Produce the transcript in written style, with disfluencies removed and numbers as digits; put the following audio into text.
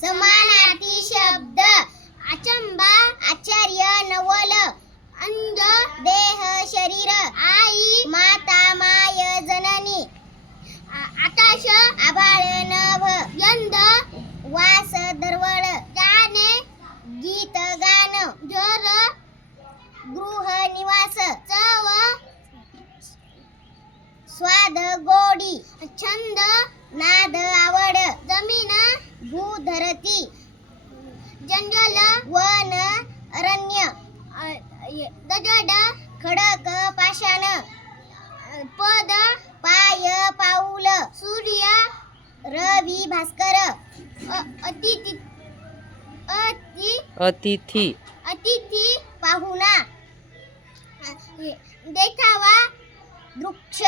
समानार्थी शब्द अचंबा आचार्य नवल अंध देह शरीर आई माता माय जननी आकाश आभाळ नभ गंध वास दरवळ गाणे गीत गान घर गृह निवास चव स्वाद गोडी छंद नाद आवड जमीन भूधरती जंगल वन अरण्य दगड खडक पाषाण पद पाय पाऊल सूर्य रवी भास्कर अतिथी अतिथी पाहुणा देखावा वृक्ष